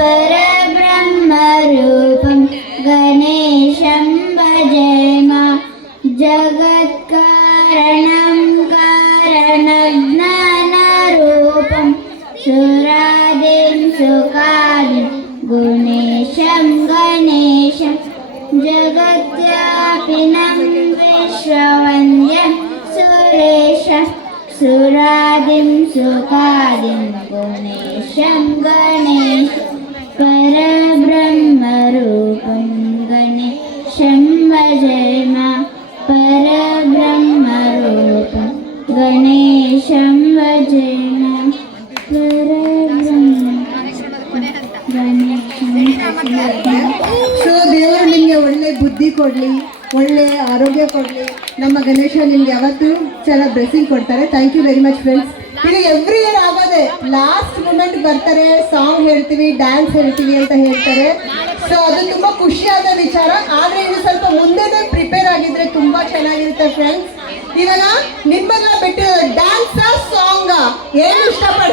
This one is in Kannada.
परब्रह्मरूपं गणेशं भजेम जगत्कारणं कारणज्ञानरूपं सुरादिं सुखादिं गुणेशं गणेशं जगद्व्यापिनं विश्ववन्द्यं सुरेशं सुरादिं सुखादिं गुणेशं गणेशं परब्रह्मरूपं गणेशं भजेम परब्रह्मरूपं गणेशं भजेम ಸೊ ದೇವರು ನಿಮಗೆ ಒಳ್ಳೆ ಬುದ್ಧಿ ಕೊಡಲಿ, ಒಳ್ಳೆ ಆರೋಗ್ಯ ಕೊಡಲಿ. ನಮ್ಮ ಗಣೇಶ ನಿಮ್ಗೆ ಯಾವತ್ತೂ ಚೆನ್ನಾಗಿ ಬ್ಲೆಸ್ಸಿಂಗ್ ಕೊಡ್ತಾರೆ. Thank you very much friends. ಇದು ಎವ್ರಿ ಇಯರ್ ಆಗೋದೆ, ಲಾಸ್ಟ್ ಮೂಮೆಂಟ್ ಬರ್ತಾರೆ, ಸಾಂಗ್ ಹೇಳ್ತೀವಿ, ಡ್ಯಾನ್ಸ್ ಹೇಳ್ತೀವಿ ಅಂತ ಹೇಳ್ತಾರೆ. ಸೊ ಅದು ತುಂಬ ಖುಷಿಯಾದ ವಿಚಾರ. ಆದರೆ ಇನ್ನು ಸ್ವಲ್ಪ ಮುಂದೆನೇ ಪ್ರಿಪೇರ್ ಆಗಿದ್ರೆ ತುಂಬ ಚೆನ್ನಾಗಿರುತ್ತೆ ಫ್ರೆಂಡ್ಸ್. ಇವಾಗ ನಿಮ್ಮೆಲ್ಲ ಬಿಟ್ಟು ಡ್ಯಾನ್ಸ್ ಸಾಂಗ್ ಏನು ಇಷ್ಟಪಡ್ತಾರೆ?